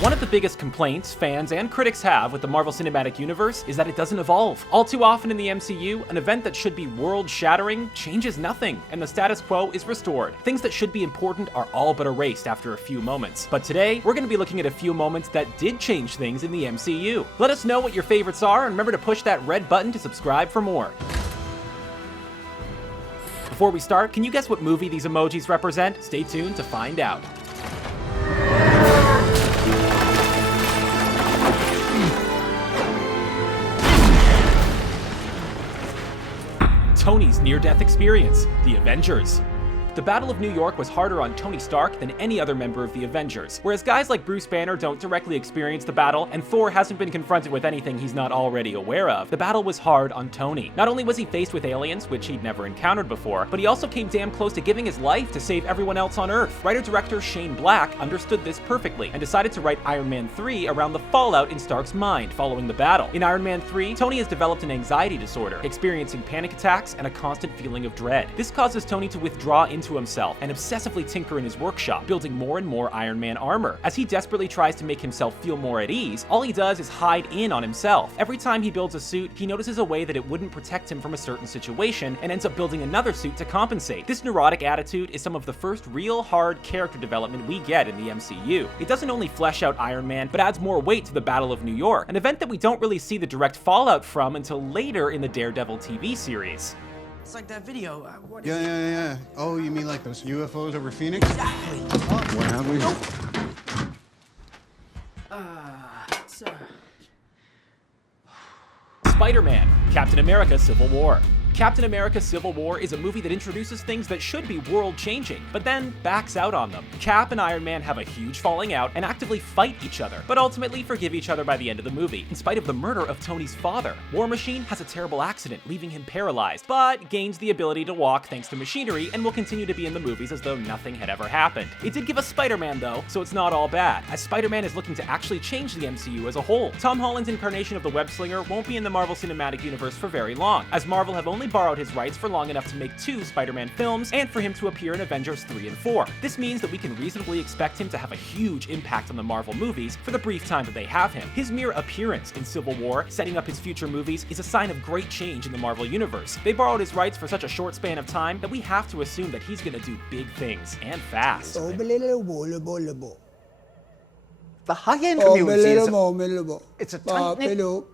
One of the biggest complaints fans and critics have with the Marvel Cinematic Universe is that it doesn't evolve. All too often in the MCU, an event that should be world-shattering changes nothing, and the status quo is restored. Things that should be important are all but erased after a few moments. But today, we're going to be looking at a few moments that did change things in the MCU. Let us know what your favorites are, and remember to push that red button to subscribe for more. Before we start, can you guess what movie these emojis represent? Stay tuned to find out. Tony's near-death experience, the Avengers. The Battle of New York was harder on Tony Stark than any other member of the Avengers. Whereas guys like Bruce Banner don't directly experience the battle, and Thor hasn't been confronted with anything he's not already aware of, the battle was hard on Tony. Not only was he faced with aliens, which he'd never encountered before, but he also came damn close to giving his life to save everyone else on Earth. Writer-director Shane Black understood this perfectly, and decided to write Iron Man 3 around the fallout in Stark's mind following the battle. In Iron Man 3, Tony has developed an anxiety disorder, experiencing panic attacks and a constant feeling of dread. This causes Tony to withdraw into himself and obsessively tinker in his workshop, building more and more Iron Man armor. As he desperately tries to make himself feel more at ease, all he does is hide in on himself. Every time he builds a suit, he notices a way that it wouldn't protect him from a certain situation and ends up building another suit to compensate. This neurotic attitude is some of the first real hard character development we get in the MCU. It doesn't only flesh out Iron Man, but adds more weight to the Battle of New York, an event that we don't really see the direct fallout from until later in the Daredevil TV series. It's like that video. Yeah. Oh, you mean like those UFOs over Phoenix? Exactly. What have we? Spider-Man, Captain America: Civil War. Captain America: Civil War is a movie that introduces things that should be world-changing, but then backs out on them. Cap and Iron Man have a huge falling out and actively fight each other, but ultimately forgive each other by the end of the movie, in spite of the murder of Tony's father. War Machine has a terrible accident, leaving him paralyzed, but gains the ability to walk thanks to machinery and will continue to be in the movies as though nothing had ever happened. It did give us Spider-Man though, so it's not all bad, as Spider-Man is looking to actually change the MCU as a whole. Tom Holland's incarnation of the web-slinger won't be in the Marvel Cinematic Universe for very long, as Marvel have only borrowed his rights for long enough to make 2 Spider-Man films and for him to appear in Avengers 3 and 4. This means that we can reasonably expect him to have a huge impact on the Marvel movies for the brief time that they have him. His mere appearance in Civil War, setting up his future movies, is a sign of great change in the Marvel Universe. They borrowed his rights for such a short span of time that we have to assume that he's gonna do big things, and fast. The high-end community it's a tight-knit.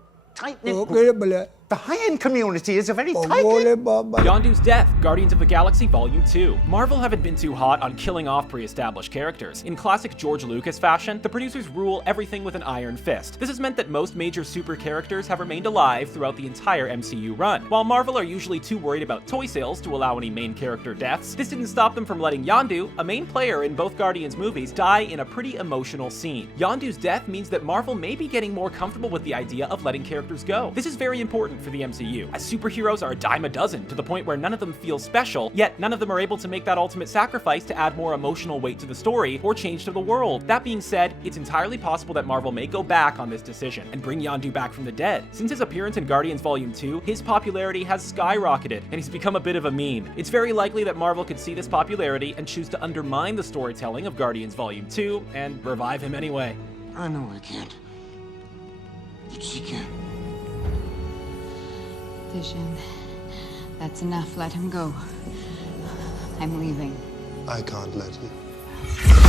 The high-end community is a very tight-knit. YONDU'S death, Guardians of the Galaxy Volume 2. Marvel haven't been too hot on killing off pre-established characters. In classic George Lucas fashion, the producers rule everything with an iron fist. This has meant that most major super characters have remained alive throughout the entire MCU run. While Marvel are usually too worried about toy sales to allow any main character deaths, this didn't stop them from letting Yondu, a main player in both Guardians movies, die in a pretty emotional scene. Yondu's death means that Marvel may be getting more comfortable with the idea of letting characters go. This is very important for the MCU, as superheroes are a dime a dozen, to the point where none of them feel special, yet none of them are able to make that ultimate sacrifice to add more emotional weight to the story or change to the world. That being said, it's entirely possible that Marvel may go back on this decision and bring Yondu back from the dead. Since his appearance in Guardians Volume 2, his popularity has skyrocketed, and he's become a bit of a meme. It's very likely that Marvel could see this popularity and choose to undermine the storytelling of Guardians Volume 2 and revive him anyway. I know I can't, but she can. Vision. That's enough. Let him go. I'm leaving. I can't let him.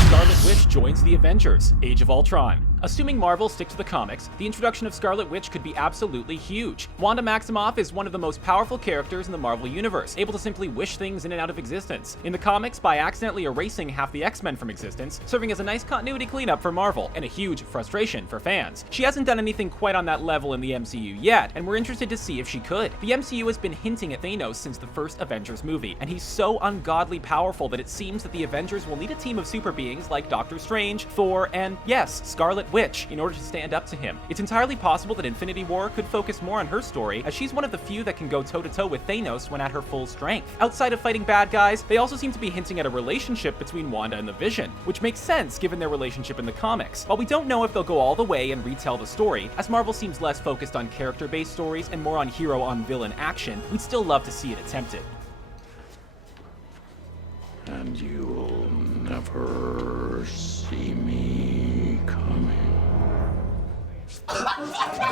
Scarlet Witch joins the Avengers: Age of Ultron. Assuming Marvel sticks to the comics, the introduction of Scarlet Witch could be absolutely huge. Wanda Maximoff is one of the most powerful characters in the Marvel Universe, able to simply wish things in and out of existence. In the comics, by accidentally erasing half the X-Men from existence, serving as a nice continuity cleanup for Marvel, and a huge frustration for fans. She hasn't done anything quite on that level in the MCU yet, and we're interested to see if she could. The MCU has been hinting at Thanos since the first Avengers movie, and he's so ungodly powerful that it seems that the Avengers will need a team of super beings like Doctor Strange, Thor, and yes, Scarlet Witch in order to stand up to him. It's entirely possible that Infinity War could focus more on her story, as she's one of the few that can go toe-to-toe with Thanos when at her full strength. Outside of fighting bad guys, they also seem to be hinting at a relationship between Wanda and the Vision, which makes sense given their relationship in the comics. While we don't know if they'll go all the way and retell the story, as Marvel seems less focused on character-based stories and more on hero-on-villain action, we'd still love to see it attempted. And you'll never see me coming.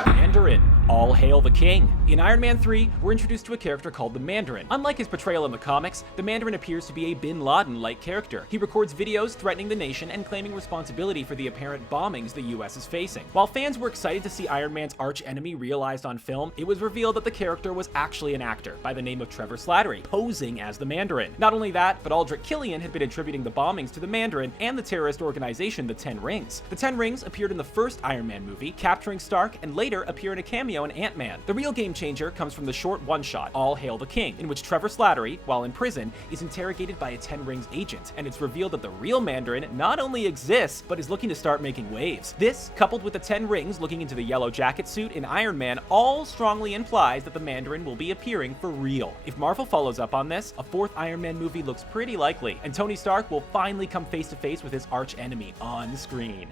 Mandarin. All hail the king. In Iron Man 3, we're introduced to a character called the Mandarin. Unlike his portrayal in the comics, the Mandarin appears to be a Bin Laden-like character. He records videos threatening the nation and claiming responsibility for the apparent bombings the US is facing. While fans were excited to see Iron Man's arch-enemy realized on film, it was revealed that the character was actually an actor by the name of Trevor Slattery, posing as the Mandarin. Not only that, but Aldrich Killian had been attributing the bombings to the Mandarin and the terrorist organization the Ten Rings. The Ten Rings appeared in the first Iron Man movie, capturing Stark, and later appear in a cameo in Ant-Man. The real game changer comes from the short one-shot, All Hail the King, in which Trevor Slattery, while in prison, is interrogated by a Ten Rings agent, and it's revealed that the real Mandarin not only exists, but is looking to start making waves. This, coupled with the Ten Rings looking into the yellow jacket suit in Iron Man, all strongly implies that the Mandarin will be appearing for real. If Marvel follows up on this, a fourth Iron Man movie looks pretty likely, and Tony Stark will finally come face to face with his arch-enemy on screen.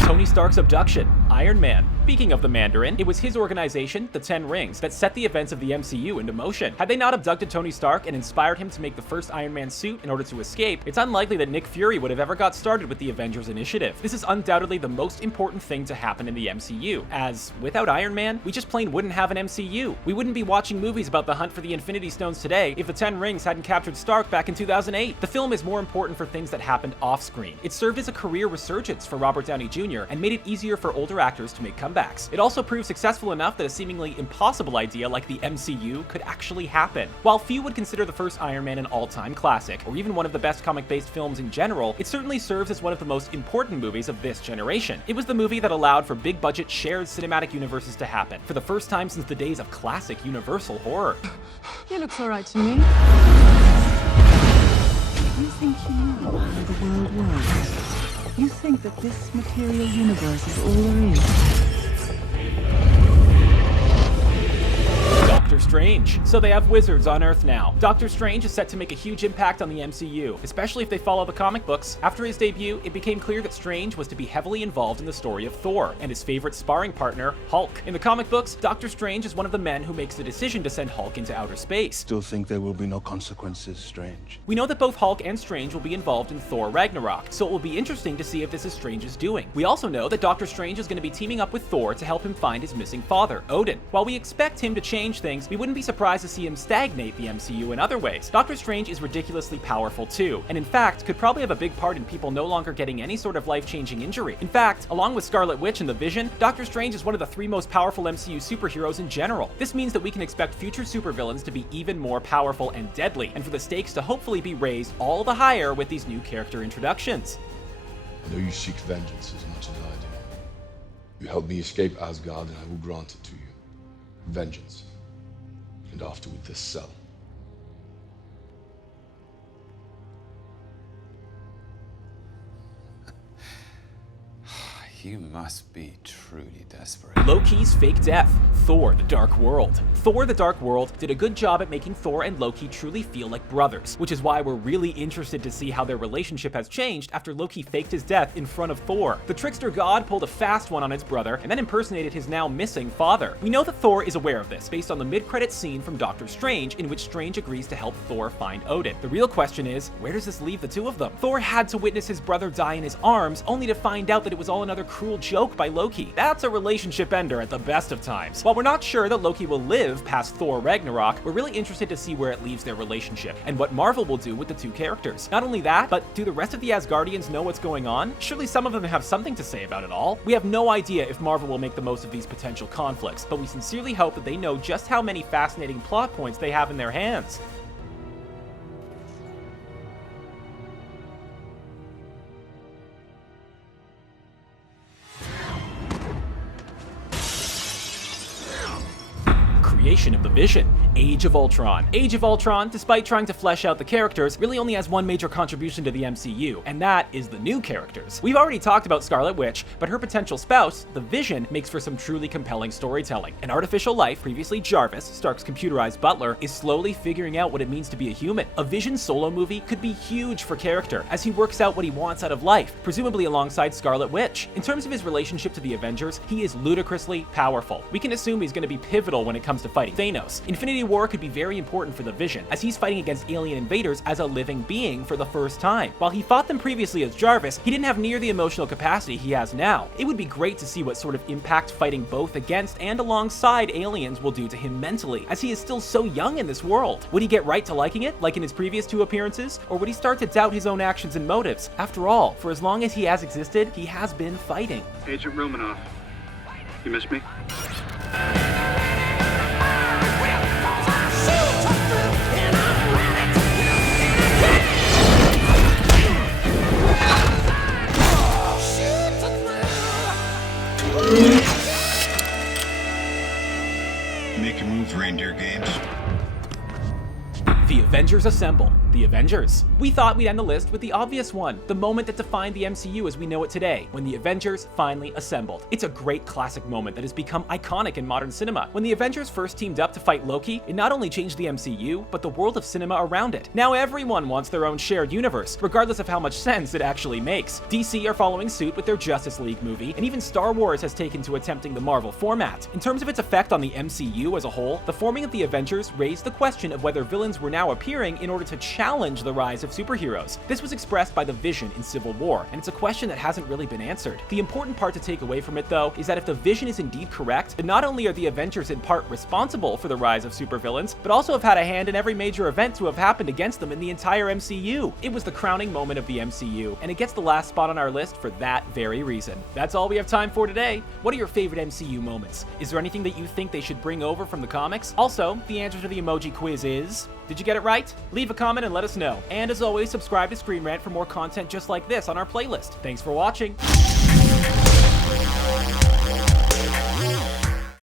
Tony Stark's abduction. Iron Man. Speaking of the Mandarin, it was his organization, the Ten Rings, that set the events of the MCU into motion. Had they not abducted Tony Stark and inspired him to make the first Iron Man suit in order to escape, it's unlikely that Nick Fury would have ever got started with the Avengers initiative. This is undoubtedly the most important thing to happen in the MCU, as without Iron Man, we just plain wouldn't have an MCU. We wouldn't be watching movies about the hunt for the Infinity Stones today if the Ten Rings hadn't captured Stark back in 2008. The film is more important for things that happened off-screen. It served as a career resurgence for Robert Downey Jr. and made it easier for older actors to make comebacks. It also proved successful enough that a seemingly impossible idea like the MCU could actually happen. While few would consider the first Iron Man an all-time classic, or even one of the best comic-based films in general, it certainly serves as one of the most important movies of this generation. It was the movie that allowed for big-budget shared cinematic universes to happen, for the first time since the days of classic Universal horror. He looks all right to me. You think you know how the world works? You think that this material universe is all there is? Doctor Strange. So they have wizards on Earth now. Doctor Strange is set to make a huge impact on the MCU, especially if they follow the comic books. After his debut, it became clear that Strange was to be heavily involved in the story of Thor and his favorite sparring partner, Hulk. In the comic books, Doctor Strange is one of the men who makes the decision to send Hulk into outer space. Still think there will be no consequences, Strange. We know that both Hulk and Strange will be involved in Thor Ragnarok, so it will be interesting to see if this is Strange's doing. We also know that Doctor Strange is going to be teaming up with Thor to help him find his missing father, Odin. While we expect him to change things, we wouldn't be surprised to see him stagnate the MCU in other ways. Doctor Strange is ridiculously powerful too, and in fact, could probably have a big part in people no longer getting any sort of life-changing injury. In fact, along with Scarlet Witch and the Vision, Doctor Strange is one of the 3 most powerful MCU superheroes in general. This means that we can expect future supervillains to be even more powerful and deadly, and for the stakes to hopefully be raised all the higher with these new character introductions. I know you seek vengeance as much as I do. You help me escape Asgard, and I will grant it to you. Vengeance. And afterward, this cell. You must be truly desperate. Loki's fake death. Thor: The Dark World. Thor: The Dark World did a good job at making Thor and Loki truly feel like brothers, which is why we're really interested to see how their relationship has changed after Loki faked his death in front of Thor. The trickster god pulled a fast one on his brother and then impersonated his now missing father. We know that Thor is aware of this based on the mid-credits scene from Doctor Strange, in which Strange agrees to help Thor find Odin. The real question is, where does this leave the two of them? Thor had to witness his brother die in his arms, only to find out that it was all another cruel joke by Loki. That's a relationship ender at the best of times. While we're not sure that Loki will live past Thor Ragnarok, we're really interested to see where it leaves their relationship and what Marvel will do with the two characters. Not only that, but do the rest of the Asgardians know what's going on? Surely some of them have something to say about it all. We have no idea if Marvel will make the most of these potential conflicts, but we sincerely hope that they know just how many fascinating plot points they have in their hands. Creation of the Vision. Age of Ultron. Age of Ultron, despite trying to flesh out the characters, really only has one major contribution to the MCU, and that is the new characters. We've already talked about Scarlet Witch, but her potential spouse, the Vision, makes for some truly compelling storytelling. An artificial life, previously Jarvis, Stark's computerized butler, is slowly figuring out what it means to be a human. A Vision solo movie could be huge for character, as he works out what he wants out of life, presumably alongside Scarlet Witch. In terms of his relationship to the Avengers, he is ludicrously powerful. We can assume he's going to be pivotal when it comes to fighting Thanos. Infinity War could be very important for the Vision, as he's fighting against alien invaders as a living being for the first time. While he fought them previously as Jarvis, he didn't have near the emotional capacity he has now. It would be great to see what sort of impact fighting both against and alongside aliens will do to him mentally, as he is still so young in this world. Would he get right to liking it, like in his previous 2 appearances, or would he start to doubt his own actions and motives? After all, for as long as he has existed, he has been fighting. Agent Romanoff, you miss me? Make your moves, reindeer games. The Avengers assemble. The Avengers. We thought we'd end the list with the obvious one, the moment that defined the MCU as we know it today, when the Avengers finally assembled. It's a great classic moment that has become iconic in modern cinema. When the Avengers first teamed up to fight Loki, it not only changed the MCU, but the world of cinema around it. Now everyone wants their own shared universe, regardless of how much sense it actually makes. DC are following suit with their Justice League movie, and even Star Wars has taken to attempting the Marvel format. In terms of its effect on the MCU as a whole, the forming of the Avengers raised the question of whether villains were now appearing in order to challenge the rise of superheroes. This was expressed by the Vision in Civil War, and it's a question that hasn't really been answered. The important part to take away from it, though, is that if the Vision is indeed correct, then not only are the Avengers in part responsible for the rise of supervillains, but also have had a hand in every major event to have happened against them in the entire MCU. It was the crowning moment of the MCU, and it gets the last spot on our list for that very reason. That's all we have time for today. What are your favorite MCU moments? Is there anything that you think they should bring over from the comics? Also, the answer to the emoji quiz is... Did you get it right? Leave a comment and let us know. And as always, subscribe to Screen Rant for more content just like this on our playlist. Thanks for watching.